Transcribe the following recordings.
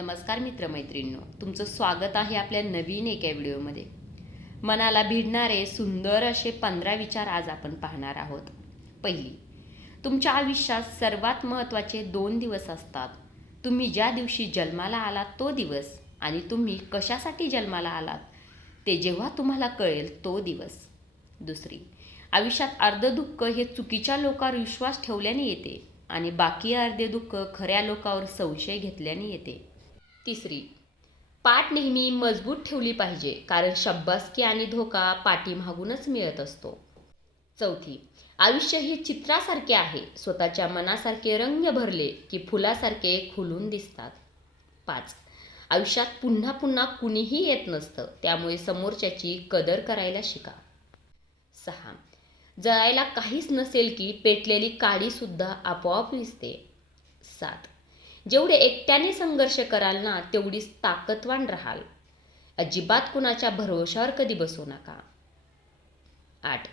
नमस्कार मित्रमैत्रिणींनो तुमचं स्वागत आहे आपल्या नवीन एका व्हिडिओमध्ये. मनाला भिडणारे सुंदर असे पंधरा विचार आज आपण पाहणार आहोत. पहिली तुमच्या आयुष्यात सर्वात महत्त्वाचे दोन दिवस असतात. तुम्ही ज्या दिवशी जन्माला आलात तो दिवस आणि तुम्ही कशासाठी जन्माला आलात ते जेव्हा तुम्हाला कळेल तो दिवस. दुसरी आयुष्यात अर्ध दुःख हे चुकीच्या लोकांवर विश्वास ठेवल्याने येते आणि बाकी अर्धे दुःख खऱ्या लोकांवर संशय घेतल्याने येते. तिसरी पाठ नेहमी मजबूत ठेवली पाहिजे कारण शब्बासकी आणि धोका पाठीमागूनच मिळत असतो. चौथी आयुष्य हे चित्रासारखे आहे स्वतःच्या मनासारखे रंग भरले की फुलासारखे खुलून दिसतात. पाच आयुष्यात पुन्हा पुन्हा कुणीही येत नसतं त्यामुळे समोरच्याची कदर करायला शिका. सहा जळायला काहीच नसेल की पेटलेली काडीसुद्धा आपोआप दिसते सात जेवढे एकट्याने संघर्ष कराल ना तेवढीच ताकदवान राहाल. अजिबात कुणाच्या भरोशावर कधी बसू नका. आठ.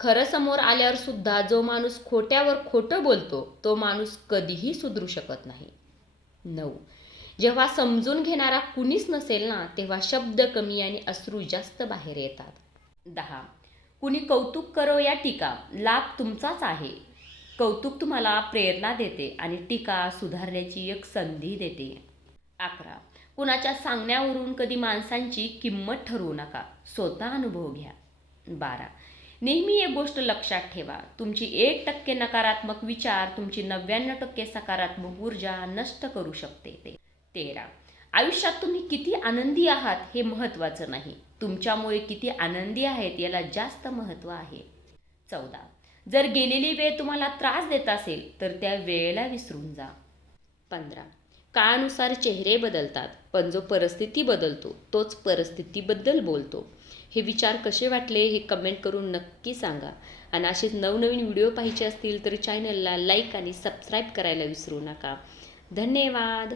खरं समोर आल्यावर सुद्धा जो माणूस खोट्यावर खोटं बोलतो तो माणूस कधीही सुधरू शकत नाही. नऊ. जेव्हा समजून घेणारा कुणीच नसेल ना तेव्हा शब्द कमी आणि अश्रू जास्त बाहेर येतात. दहा. कुणी कौतुक करो या टीका. लाभ तुमचाच आहे. कौतुक तुम्हाला प्रेरणा देते आणि टीका सुधारण्याची एक संधी देते. अकरा. कुणाच्या सांगण्यावरून कधी माणसांची किंमत ठरवू नका. स्वतः अनुभव घ्या. बारा. नेहमी एक गोष्ट लक्षात ठेवा. तुमची एक टक्के नकारात्मक विचार तुमची नव्याण्णव टक्के सकारात्मक ऊर्जा नष्ट करू शकते ते. तेरा. आयुष्यात तुम्ही किती आनंदी आहात हे महत्त्वाचं नाही. तुमच्यामुळे किती आनंदी आहेत याला जास्त महत्त्व आहे. चौदा. जर गेलेली वेळ तुम्हाला त्रास देत असेल तर त्या वेळेला विसरून जा. पंधरा. काळानुसार चेहरे बदलतात पण जो परिस्थिती बदलतो तोच परिस्थितीबद्दल बोलतो. हे विचार कसे वाटले हे कमेंट करून नक्की सांगा. आणि असेच नवनवीन व्हिडिओ पाहिजे असतील तर चॅनलला लाईक आणि सबस्क्राईब करायला विसरू नका. धन्यवाद!